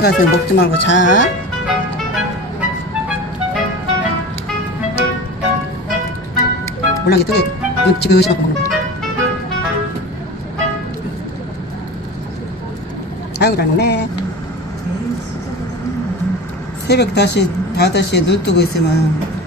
가서 먹지 말고 자. 몰랑이 뜨게 지그시 갖고 먹는 거야. 아이고 잘 먹네. 새벽 5시에 눈 뜨고 있으면